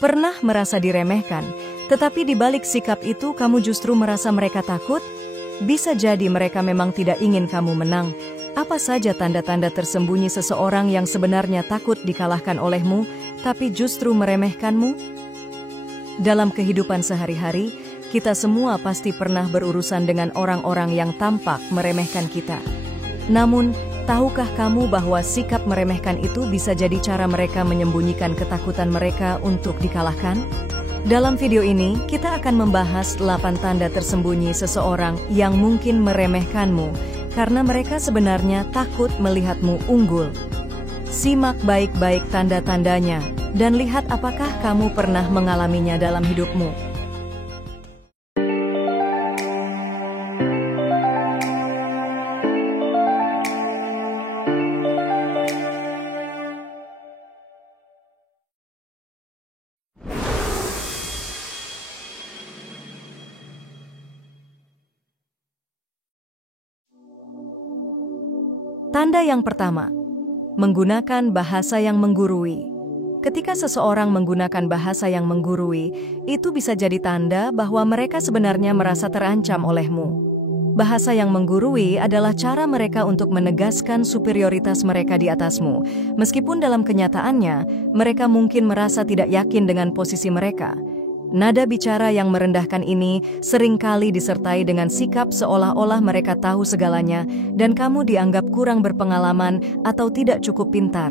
Pernah merasa diremehkan, tetapi di balik sikap itu kamu justru merasa mereka takut? Bisa jadi mereka memang tidak ingin kamu menang. Apa saja tanda-tanda tersembunyi seseorang yang sebenarnya takut dikalahkan olehmu, tapi justru meremehkanmu? Dalam kehidupan sehari-hari, kita semua pasti pernah berurusan dengan orang-orang yang tampak meremehkan kita. Namun, tahukah kamu bahwa sikap meremehkan itu bisa jadi cara mereka menyembunyikan ketakutan mereka untuk dikalahkan? Dalam video ini, kita akan membahas 8 tanda tersembunyi seseorang yang mungkin meremehkanmu karena mereka sebenarnya takut melihatmu unggul. Simak baik-baik tanda-tandanya dan lihat apakah kamu pernah mengalaminya dalam hidupmu. Tanda yang pertama, menggunakan bahasa yang menggurui. Ketika seseorang menggunakan bahasa yang menggurui, itu bisa jadi tanda bahwa mereka sebenarnya merasa terancam olehmu. Bahasa yang menggurui adalah cara mereka untuk menegaskan superioritas mereka di atasmu, meskipun dalam kenyataannya, mereka mungkin merasa tidak yakin dengan posisi mereka. Nada bicara yang merendahkan ini seringkali disertai dengan sikap seolah-olah mereka tahu segalanya dan kamu dianggap kurang berpengalaman atau tidak cukup pintar.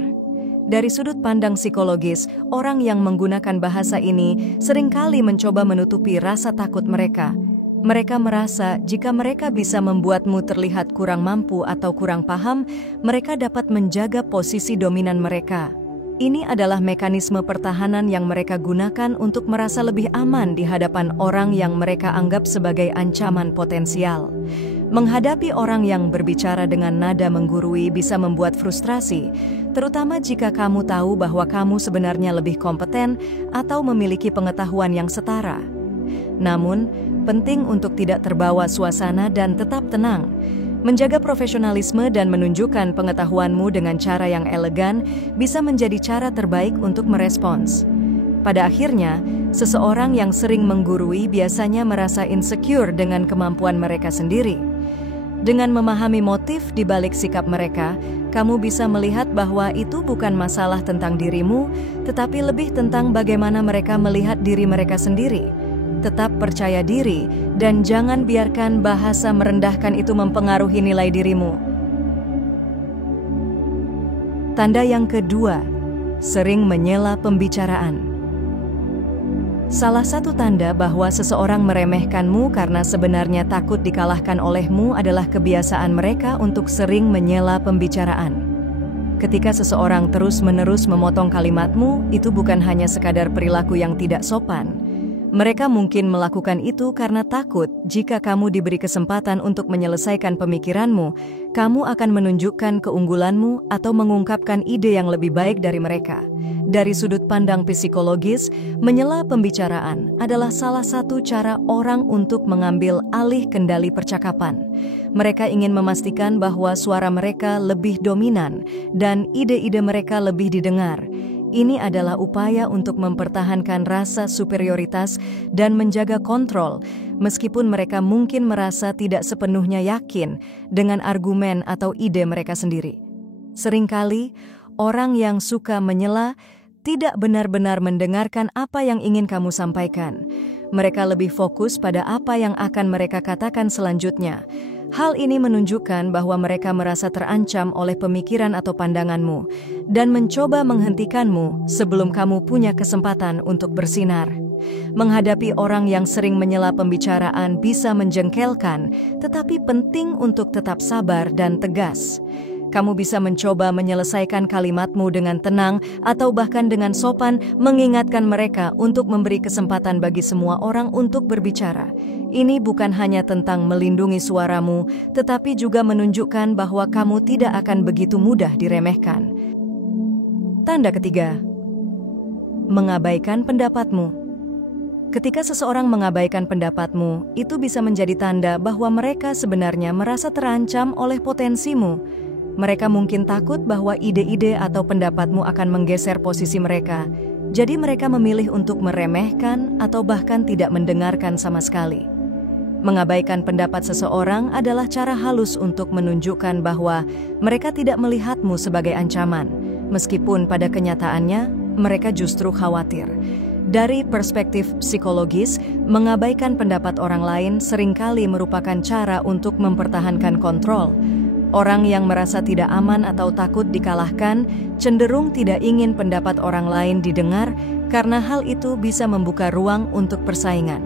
Dari sudut pandang psikologis, orang yang menggunakan bahasa ini seringkali mencoba menutupi rasa takut mereka. Mereka merasa jika mereka bisa membuatmu terlihat kurang mampu atau kurang paham, mereka dapat menjaga posisi dominan mereka. Ini adalah mekanisme pertahanan yang mereka gunakan untuk merasa lebih aman di hadapan orang yang mereka anggap sebagai ancaman potensial. Menghadapi orang yang berbicara dengan nada menggurui bisa membuat frustrasi, terutama jika kamu tahu bahwa kamu sebenarnya lebih kompeten atau memiliki pengetahuan yang setara. Namun, penting untuk tidak terbawa suasana dan tetap tenang. Menjaga profesionalisme dan menunjukkan pengetahuanmu dengan cara yang elegan bisa menjadi cara terbaik untuk merespons. Pada akhirnya, seseorang yang sering menggurui biasanya merasa insecure dengan kemampuan mereka sendiri. Dengan memahami motif di balik sikap mereka, kamu bisa melihat bahwa itu bukan masalah tentang dirimu, tetapi lebih tentang bagaimana mereka melihat diri mereka sendiri. Tetap percaya diri dan jangan biarkan bahasa merendahkan itu mempengaruhi nilai dirimu. Tanda yang kedua, sering menyela pembicaraan. Salah satu tanda bahwa seseorang meremehkanmu karena sebenarnya takut dikalahkan olehmu adalah kebiasaan mereka untuk sering menyela pembicaraan. Ketika seseorang terus-menerus memotong kalimatmu, itu bukan hanya sekadar perilaku yang tidak sopan. Mereka mungkin melakukan itu karena takut jika kamu diberi kesempatan untuk menyelesaikan pemikiranmu, kamu akan menunjukkan keunggulanmu atau mengungkapkan ide yang lebih baik dari mereka. Dari sudut pandang psikologis, menyela pembicaraan adalah salah satu cara orang untuk mengambil alih kendali percakapan. Mereka ingin memastikan bahwa suara mereka lebih dominan dan ide-ide mereka lebih didengar. Ini adalah upaya untuk mempertahankan rasa superioritas dan menjaga kontrol, meskipun mereka mungkin merasa tidak sepenuhnya yakin dengan argumen atau ide mereka sendiri. Seringkali, orang yang suka menyela tidak benar-benar mendengarkan apa yang ingin kamu sampaikan. Mereka lebih fokus pada apa yang akan mereka katakan selanjutnya. Hal ini menunjukkan bahwa mereka merasa terancam oleh pemikiran atau pandanganmu dan mencoba menghentikanmu sebelum kamu punya kesempatan untuk bersinar. Menghadapi orang yang sering menyela pembicaraan bisa menjengkelkan, tetapi penting untuk tetap sabar dan tegas. Kamu bisa mencoba menyelesaikan kalimatmu dengan tenang atau bahkan dengan sopan, mengingatkan mereka untuk memberi kesempatan bagi semua orang untuk berbicara. Ini bukan hanya tentang melindungi suaramu, tetapi juga menunjukkan bahwa kamu tidak akan begitu mudah diremehkan. Tanda ketiga, mengabaikan pendapatmu. Ketika seseorang mengabaikan pendapatmu, itu bisa menjadi tanda bahwa mereka sebenarnya merasa terancam oleh potensimu. Mereka mungkin takut bahwa ide-ide atau pendapatmu akan menggeser posisi mereka. Jadi mereka memilih untuk meremehkan atau bahkan tidak mendengarkan sama sekali. Mengabaikan pendapat seseorang adalah cara halus untuk menunjukkan bahwa mereka tidak melihatmu sebagai ancaman, meskipun pada kenyataannya mereka justru khawatir. Dari perspektif psikologis, mengabaikan pendapat orang lain seringkali merupakan cara untuk mempertahankan kontrol. Orang yang merasa tidak aman atau takut dikalahkan cenderung tidak ingin pendapat orang lain didengar karena hal itu bisa membuka ruang untuk persaingan.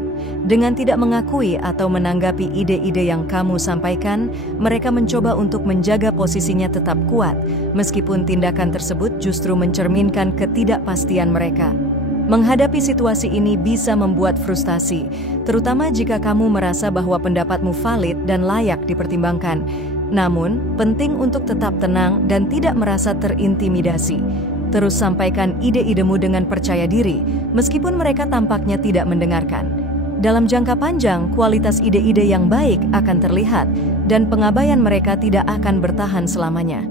Dengan tidak mengakui atau menanggapi ide-ide yang kamu sampaikan, mereka mencoba untuk menjaga posisinya tetap kuat, meskipun tindakan tersebut justru mencerminkan ketidakpastian mereka. Menghadapi situasi ini bisa membuat frustasi, terutama jika kamu merasa bahwa pendapatmu valid dan layak dipertimbangkan. Namun, penting untuk tetap tenang dan tidak merasa terintimidasi. Terus sampaikan ide-idemu dengan percaya diri, meskipun mereka tampaknya tidak mendengarkan. Dalam jangka panjang, kualitas ide-ide yang baik akan terlihat, dan pengabaian mereka tidak akan bertahan selamanya.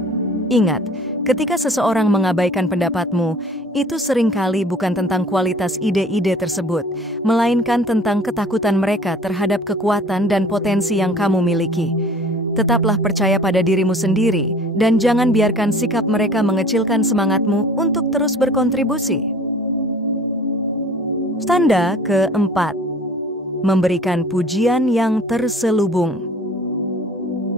Ingat, ketika seseorang mengabaikan pendapatmu, itu seringkali bukan tentang kualitas ide-ide tersebut, melainkan tentang ketakutan mereka terhadap kekuatan dan potensi yang kamu miliki. Tetaplah percaya pada dirimu sendiri, dan jangan biarkan sikap mereka mengecilkan semangatmu untuk terus berkontribusi. Tanda keempat, memberikan pujian yang terselubung.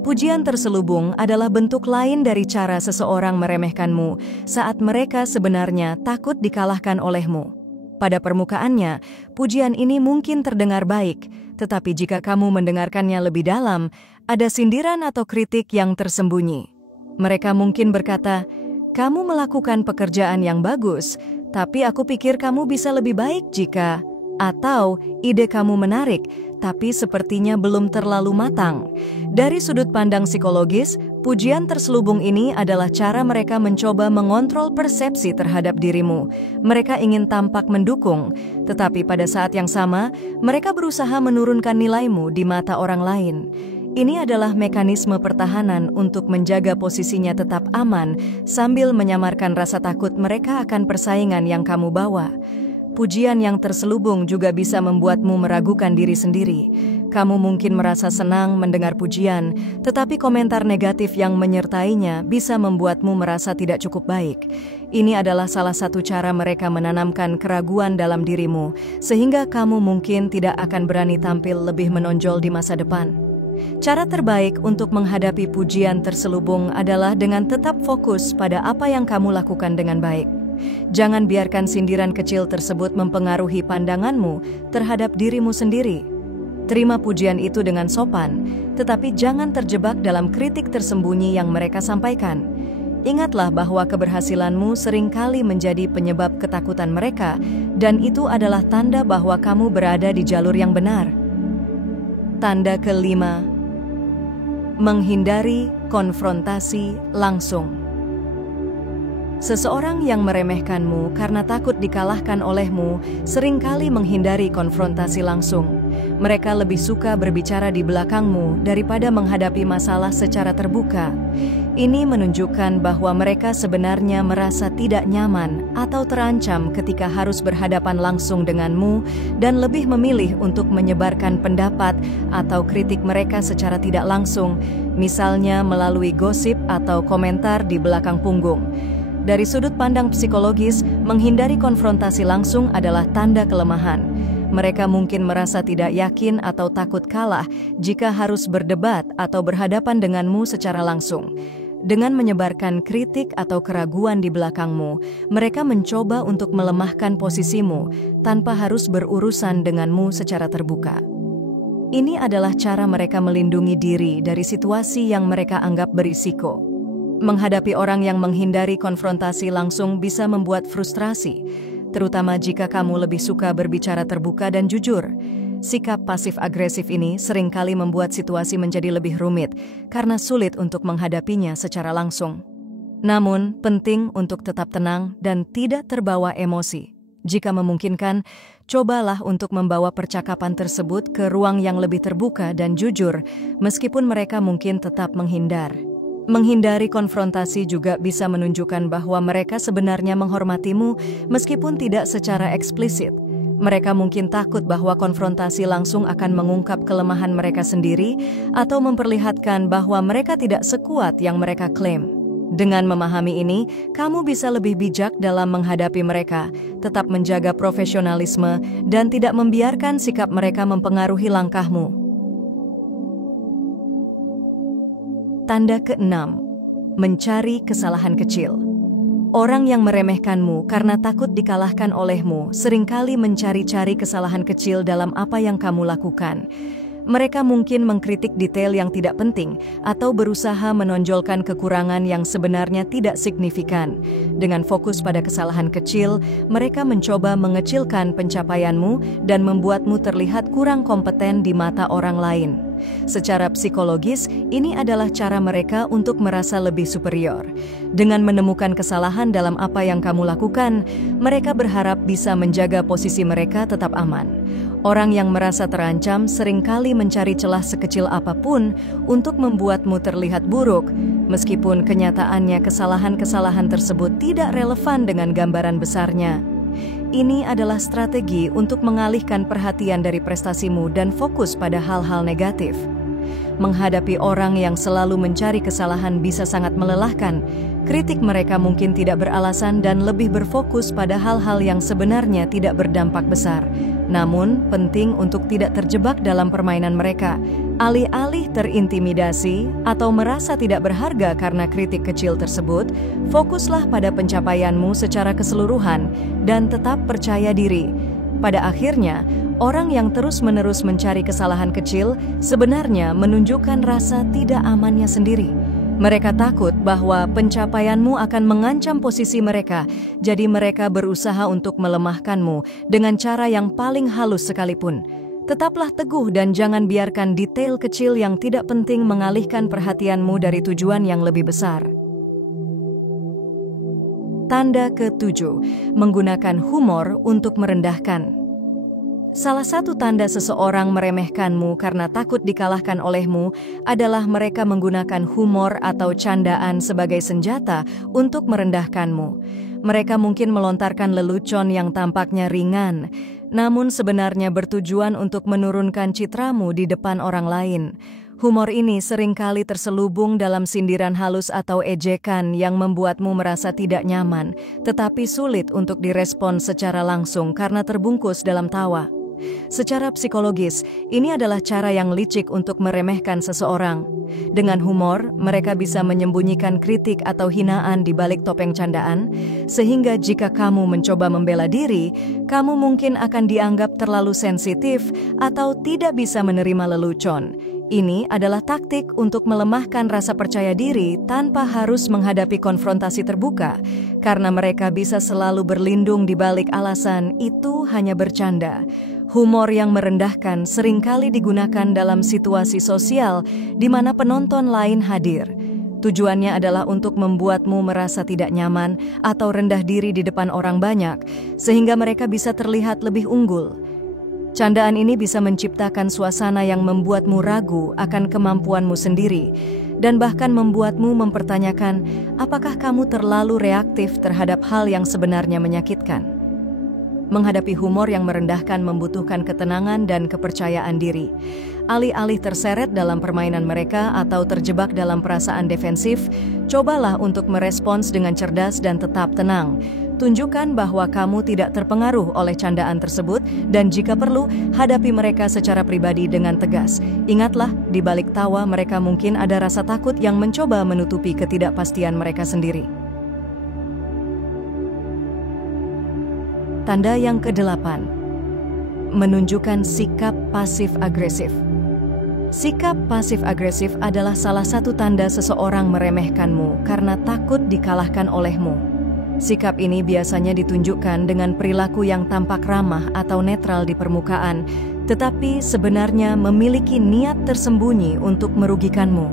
Pujian terselubung adalah bentuk lain dari cara seseorang meremehkanmu saat mereka sebenarnya takut dikalahkan olehmu. Pada permukaannya, pujian ini mungkin terdengar baik, tetapi jika kamu mendengarkannya lebih dalam, ada sindiran atau kritik yang tersembunyi. Mereka mungkin berkata, "Kamu melakukan pekerjaan yang bagus, tapi aku pikir kamu bisa lebih baik jika..." Atau, "Ide kamu menarik, tapi sepertinya belum terlalu matang." Dari sudut pandang psikologis, pujian terselubung ini adalah cara mereka mencoba mengontrol persepsi terhadap dirimu. Mereka ingin tampak mendukung, tetapi pada saat yang sama, mereka berusaha menurunkan nilaimu di mata orang lain. Ini adalah mekanisme pertahanan untuk menjaga posisinya tetap aman sambil menyamarkan rasa takut mereka akan persaingan yang kamu bawa. Pujian yang terselubung juga bisa membuatmu meragukan diri sendiri. Kamu mungkin merasa senang mendengar pujian, tetapi komentar negatif yang menyertainya bisa membuatmu merasa tidak cukup baik. Ini adalah salah satu cara mereka menanamkan keraguan dalam dirimu, sehingga kamu mungkin tidak akan berani tampil lebih menonjol di masa depan. Cara terbaik untuk menghadapi pujian terselubung adalah dengan tetap fokus pada apa yang kamu lakukan dengan baik. Jangan biarkan sindiran kecil tersebut mempengaruhi pandanganmu terhadap dirimu sendiri. Terima pujian itu dengan sopan, tetapi jangan terjebak dalam kritik tersembunyi yang mereka sampaikan. Ingatlah bahwa keberhasilanmu seringkali menjadi penyebab ketakutan mereka, dan itu adalah tanda bahwa kamu berada di jalur yang benar. Tanda kelima, menghindari konfrontasi langsung. Seseorang yang meremehkanmu karena takut dikalahkan olehmu seringkali menghindari konfrontasi langsung. Mereka lebih suka berbicara di belakangmu daripada menghadapi masalah secara terbuka. Ini menunjukkan bahwa mereka sebenarnya merasa tidak nyaman atau terancam ketika harus berhadapan langsung denganmu dan lebih memilih untuk menyebarkan pendapat atau kritik mereka secara tidak langsung, misalnya melalui gosip atau komentar di belakang punggung. Dari sudut pandang psikologis, menghindari konfrontasi langsung adalah tanda kelemahan. Mereka mungkin merasa tidak yakin atau takut kalah jika harus berdebat atau berhadapan denganmu secara langsung. Dengan menyebarkan kritik atau keraguan di belakangmu, mereka mencoba untuk melemahkan posisimu tanpa harus berurusan denganmu secara terbuka. Ini adalah cara mereka melindungi diri dari situasi yang mereka anggap berisiko. Menghadapi orang yang menghindari konfrontasi langsung bisa membuat frustrasi, terutama jika kamu lebih suka berbicara terbuka dan jujur. Sikap pasif-agresif ini seringkali membuat situasi menjadi lebih rumit karena sulit untuk menghadapinya secara langsung. Namun, penting untuk tetap tenang dan tidak terbawa emosi. Jika memungkinkan, cobalah untuk membawa percakapan tersebut ke ruang yang lebih terbuka dan jujur, meskipun mereka mungkin tetap menghindar. Menghindari konfrontasi juga bisa menunjukkan bahwa mereka sebenarnya menghormatimu meskipun tidak secara eksplisit. Mereka mungkin takut bahwa konfrontasi langsung akan mengungkap kelemahan mereka sendiri atau memperlihatkan bahwa mereka tidak sekuat yang mereka klaim. Dengan memahami ini, kamu bisa lebih bijak dalam menghadapi mereka, tetap menjaga profesionalisme, dan tidak membiarkan sikap mereka mempengaruhi langkahmu. Tanda ke-6. Mencari kesalahan kecil. Orang yang meremehkanmu karena takut dikalahkan olehmu seringkali mencari-cari kesalahan kecil dalam apa yang kamu lakukan. Mereka mungkin mengkritik detail yang tidak penting atau berusaha menonjolkan kekurangan yang sebenarnya tidak signifikan. Dengan fokus pada kesalahan kecil, mereka mencoba mengecilkan pencapaianmu dan membuatmu terlihat kurang kompeten di mata orang lain. Secara psikologis, ini adalah cara mereka untuk merasa lebih superior. Dengan menemukan kesalahan dalam apa yang kamu lakukan, mereka berharap bisa menjaga posisi mereka tetap aman. Orang yang merasa terancam seringkali mencari celah sekecil apapun untuk membuatmu terlihat buruk, meskipun kenyataannya kesalahan-kesalahan tersebut tidak relevan dengan gambaran besarnya. Ini adalah strategi untuk mengalihkan perhatian dari prestasimu dan fokus pada hal-hal negatif. Menghadapi orang yang selalu mencari kesalahan bisa sangat melelahkan. Kritik mereka mungkin tidak beralasan dan lebih berfokus pada hal-hal yang sebenarnya tidak berdampak besar. Namun, penting untuk tidak terjebak dalam permainan mereka. Alih-alih terintimidasi atau merasa tidak berharga karena kritik kecil tersebut, fokuslah pada pencapaianmu secara keseluruhan dan tetap percaya diri. Pada akhirnya, orang yang terus-menerus mencari kesalahan kecil sebenarnya menunjukkan rasa tidak amannya sendiri. Mereka takut bahwa pencapaianmu akan mengancam posisi mereka, jadi mereka berusaha untuk melemahkanmu dengan cara yang paling halus sekalipun. Tetaplah teguh dan jangan biarkan detail kecil yang tidak penting mengalihkan perhatianmu dari tujuan yang lebih besar. Tanda ke-7. Menggunakan humor untuk merendahkan. Salah satu tanda seseorang meremehkanmu karena takut dikalahkan olehmu adalah mereka menggunakan humor atau candaan sebagai senjata untuk merendahkanmu. Mereka mungkin melontarkan lelucon yang tampaknya ringan, namun sebenarnya bertujuan untuk menurunkan citramu di depan orang lain. Humor ini seringkali terselubung dalam sindiran halus atau ejekan yang membuatmu merasa tidak nyaman, tetapi sulit untuk direspon secara langsung karena terbungkus dalam tawa. Secara psikologis, ini adalah cara yang licik untuk meremehkan seseorang. Dengan humor, mereka bisa menyembunyikan kritik atau hinaan di balik topeng candaan, sehingga jika kamu mencoba membela diri, kamu mungkin akan dianggap terlalu sensitif atau tidak bisa menerima lelucon. Ini adalah taktik untuk melemahkan rasa percaya diri tanpa harus menghadapi konfrontasi terbuka, karena mereka bisa selalu berlindung di balik alasan itu hanya bercanda. Humor yang merendahkan seringkali digunakan dalam situasi sosial di mana penonton lain hadir. Tujuannya adalah untuk membuatmu merasa tidak nyaman atau rendah diri di depan orang banyak, sehingga mereka bisa terlihat lebih unggul. Candaan ini bisa menciptakan suasana yang membuatmu ragu akan kemampuanmu sendiri, dan bahkan membuatmu mempertanyakan apakah kamu terlalu reaktif terhadap hal yang sebenarnya menyakitkan. Menghadapi humor yang merendahkan membutuhkan ketenangan dan kepercayaan diri. Alih-alih terseret dalam permainan mereka atau terjebak dalam perasaan defensif, cobalah untuk merespons dengan cerdas dan tetap tenang. Tunjukkan bahwa kamu tidak terpengaruh oleh candaan tersebut dan jika perlu, hadapi mereka secara pribadi dengan tegas. Ingatlah, di balik tawa mereka mungkin ada rasa takut yang mencoba menutupi ketidakpastian mereka sendiri. Tanda yang ke-8. Menunjukkan sikap pasif-agresif. Sikap pasif-agresif adalah salah satu tanda seseorang meremehkanmu karena takut dikalahkan olehmu. Sikap ini biasanya ditunjukkan dengan perilaku yang tampak ramah atau netral di permukaan, tetapi sebenarnya memiliki niat tersembunyi untuk merugikanmu.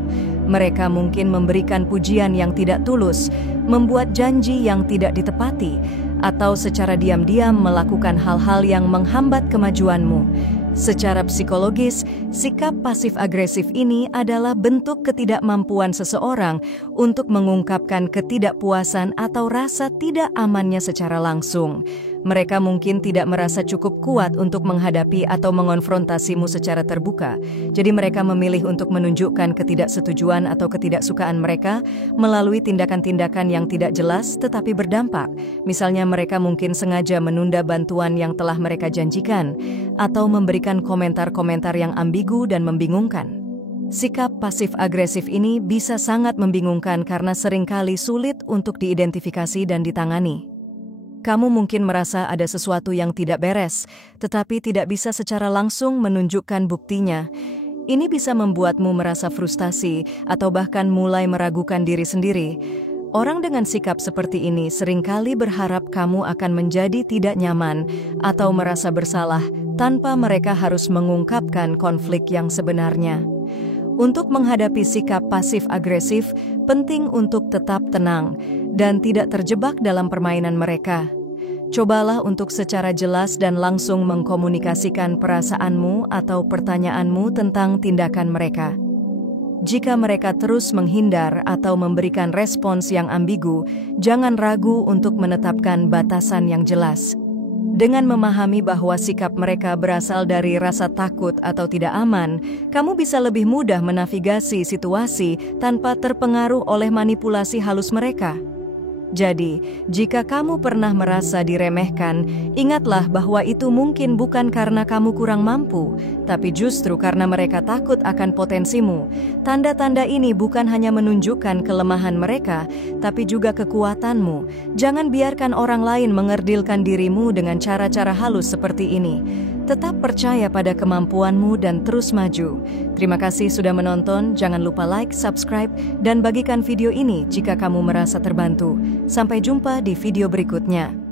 Mereka mungkin memberikan pujian yang tidak tulus, membuat janji yang tidak ditepati, atau secara diam-diam melakukan hal-hal yang menghambat kemajuanmu. Secara psikologis, sikap pasif-agresif ini adalah bentuk ketidakmampuan seseorang untuk mengungkapkan ketidakpuasan atau rasa tidak amannya secara langsung. Mereka mungkin tidak merasa cukup kuat untuk menghadapi atau mengonfrontasimu secara terbuka. Jadi mereka memilih untuk menunjukkan ketidaksetujuan atau ketidaksukaan mereka melalui tindakan-tindakan yang tidak jelas tetapi berdampak. Misalnya mereka mungkin sengaja menunda bantuan yang telah mereka janjikan atau memberikan komentar-komentar yang ambigu dan membingungkan. Sikap pasif-agresif ini bisa sangat membingungkan karena seringkali sulit untuk diidentifikasi dan ditangani. Kamu mungkin merasa ada sesuatu yang tidak beres, tetapi tidak bisa secara langsung menunjukkan buktinya. Ini bisa membuatmu merasa frustasi atau bahkan mulai meragukan diri sendiri. Orang dengan sikap seperti ini seringkali berharap kamu akan menjadi tidak nyaman atau merasa bersalah tanpa mereka harus mengungkapkan konflik yang sebenarnya. Untuk menghadapi sikap pasif-agresif, penting untuk tetap tenang dan tidak terjebak dalam permainan mereka. Cobalah untuk secara jelas dan langsung mengkomunikasikan perasaanmu atau pertanyaanmu tentang tindakan mereka. Jika mereka terus menghindar atau memberikan respons yang ambigu, jangan ragu untuk menetapkan batasan yang jelas. Dengan memahami bahwa sikap mereka berasal dari rasa takut atau tidak aman, kamu bisa lebih mudah menavigasi situasi tanpa terpengaruh oleh manipulasi halus mereka. Jadi, jika kamu pernah merasa diremehkan, ingatlah bahwa itu mungkin bukan karena kamu kurang mampu, tapi justru karena mereka takut akan potensimu. Tanda-tanda ini bukan hanya menunjukkan kelemahan mereka, tapi juga kekuatanmu. Jangan biarkan orang lain mengerdilkan dirimu dengan cara-cara halus seperti ini. Tetap percaya pada kemampuanmu dan terus maju. Terima kasih sudah menonton, jangan lupa like, subscribe, dan bagikan video ini jika kamu merasa terbantu. Sampai jumpa di video berikutnya.